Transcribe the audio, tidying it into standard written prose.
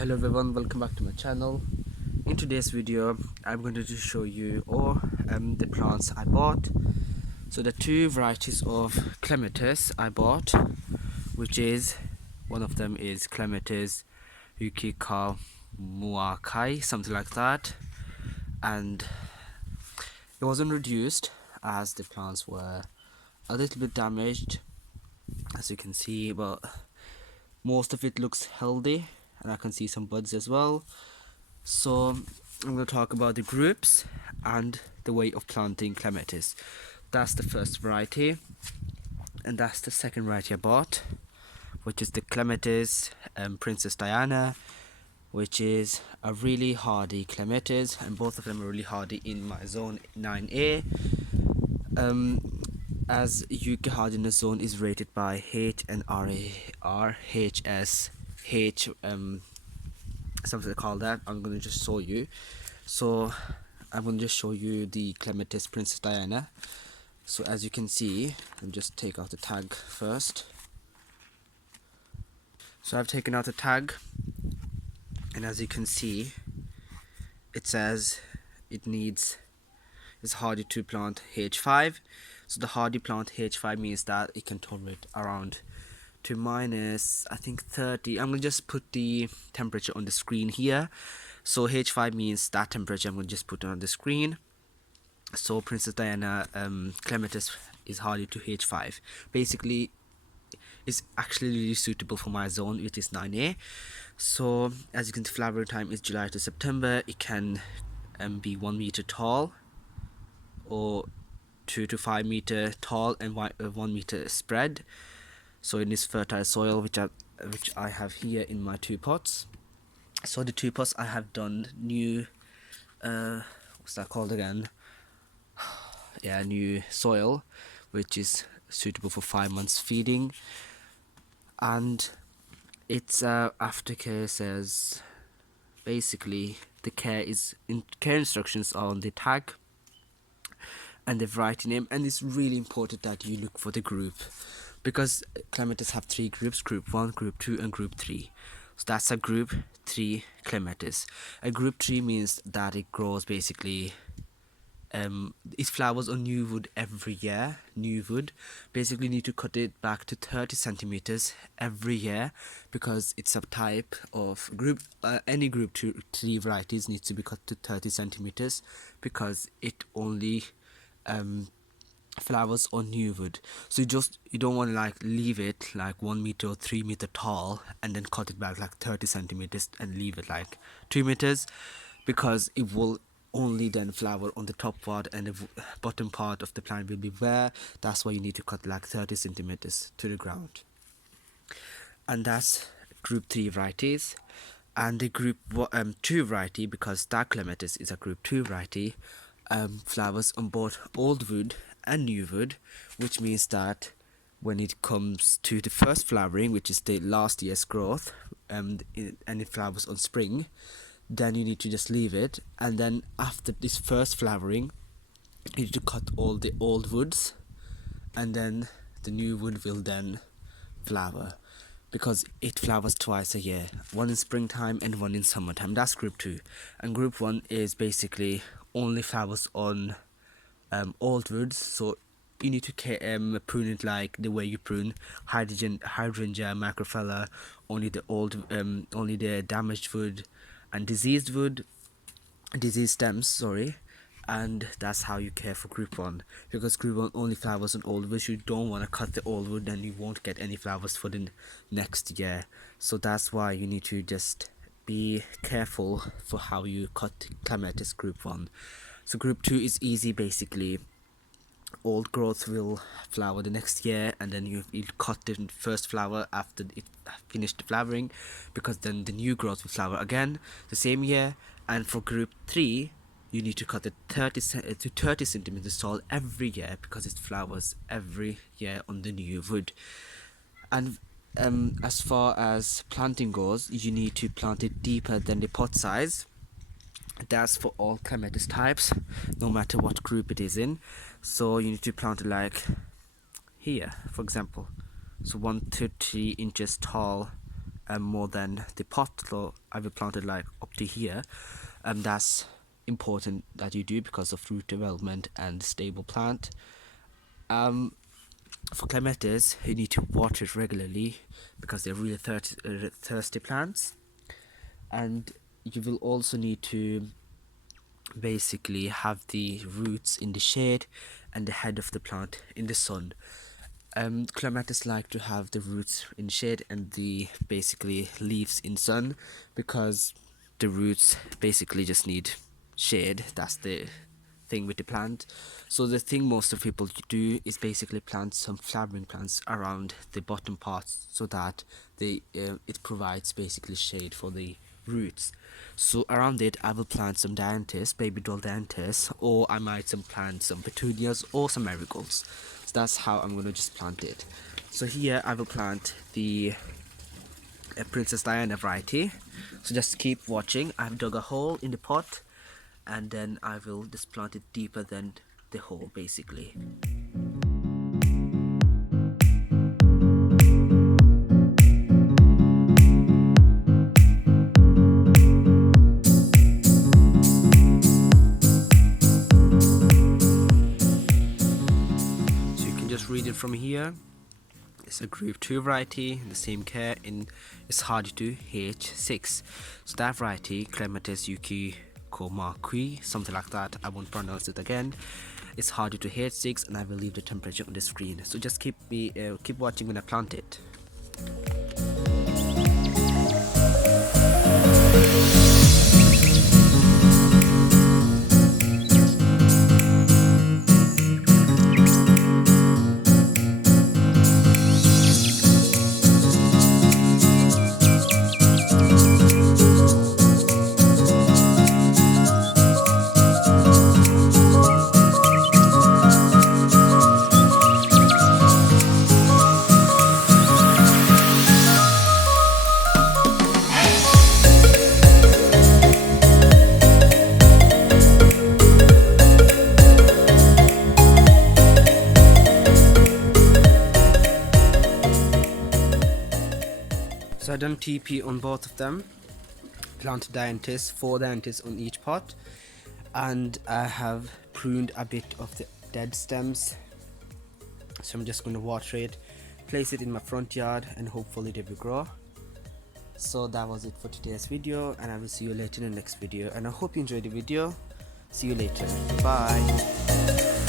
Hello everyone, welcome back to my channel. In today's video I'm going to show you the plants I bought. So the two varieties of clematis I bought, which is one of them is clematis Yukika Muakai, something like that, and it wasn't reduced as the plants were a little bit damaged, as you can see, but most of it looks healthy and I can see some buds as well. So I'm going to talk about the groups and the way of planting clematis. That's the first variety, and that's the second variety I bought, which is the clematis Princess Diana, which is a really hardy clematis, and both of them are really hardy in my zone 9A. As UK hardiness zone is rated by H and RHS something called that. I'm going to just show you. So I'm going to just show you the clematis Princess Diana. So as you can see, I'll just take out the tag first. So I've taken out the tag, and as you can see, it says it's hardy to plant H5. So the hardy plant H5 means that it can tolerate around to minus, I think, 30. I'm going to just put the temperature on the screen here. So H5 means that temperature. I'm going to just put it on the screen. So Princess Diana clematis is hardy to H5. Basically, it's actually really suitable for my zone, which is 9A. So as you can see, flowering time is July to September. It can be 1 meter tall, or 2 to 5 meter tall, and 1 meter spread. So in this fertile soil, which I have here in my two pots. So the two pots I have done new what's that called again? Yeah, new soil, which is suitable for 5 months feeding. And its aftercare says basically the care instructions are on the tag and the variety name, and it's really important that you look for the group, because clematis have 3 groups: group 1, group 2 and group 3. So that's a group 3 clematis. A group 3 means that it grows basically it flowers on new wood every year. New wood, basically need to cut it back to 30 centimeters every year, because it's a type of group any group 3 varieties needs to be cut to 30 centimeters, because it only flowers on new wood. So you don't want to like leave it like 1 meter or 3 meter tall and then cut it back like 30 centimeters and leave it like 2 meters, because it will only then flower on the top part and the bottom part of the plant will be bare. That's why you need to cut like 30 centimeters to the ground. And that's group 3 varieties. And the group 2 variety, because that clematis is a group 2 variety, flowers on both old wood and new wood, which means that when it comes to the first flowering, which is the last year's growth, and it flowers on spring, then you need to just leave it, and then after this first flowering you need to cut all the old woods, and then the new wood will then flower, because it flowers twice a year, one in springtime and one in summertime. That's group 2. And group 1 is basically only flowers on old woods. So you need to prune it like the way you prune hydrangea, macrophylla, only the damaged wood and diseased stems, sorry. And that's how you care for group 1, because group 1 only flowers on old wood. You don't want to cut the old wood, then you won't get any flowers for the next year. So that's why you need to just be careful for how you cut clematis group 1. So group 2 is easy. Basically, old growth will flower the next year, and then you cut the first flower after it finished the flowering, because then the new growth will flower again the same year. And for group 3, you need to cut it 30 centimeters tall every year, because it flowers every year on the new wood. And as far as planting goes, you need to plant it deeper than the pot size. That's for all clematis types, no matter what group it is in. So you need to plant it like here, for example, so 1 to 3 inches tall more than the pot, so I will plant it like up to here. That's important that you do because of root development and stable plant. For clematis, you need to water it regularly because they're really thirsty plants, and you will also need to basically have the roots in the shade and the head of the plant in the sun. Clematis like to have the roots in shade and the basically leaves in sun, because the roots basically just need shade. That's the thing with the plant. So the thing most of people do is basically plant some flowering plants around the bottom parts, so that it provides basically shade for the roots. So around it I will plant some dianthus, baby doll dianthus, or I might plant some petunias or some marigolds. So that's how I'm gonna just plant it. So here I will plant the Princess Diana variety. So just keep watching. I've dug a hole in the pot, and then I will just plant it deeper than the hole basically. So you can just read it from here. It's a group 2 variety, the same care, in it's hard to H6. So that variety, Clematis Yuki Komakui, something like that, I won't pronounce it again. It's harder to H6, and I will leave the temperature on the screen. So just keep watching when I plant it. So I done TP on both of them, planted dianthus, 4 dianthus on each pot, and I have pruned a bit of the dead stems. So I'm just going to water it, place it in my front yard, and hopefully they will grow. So that was it for today's video, and I will see you later in the next video, and I hope you enjoyed the video. See you later. Bye.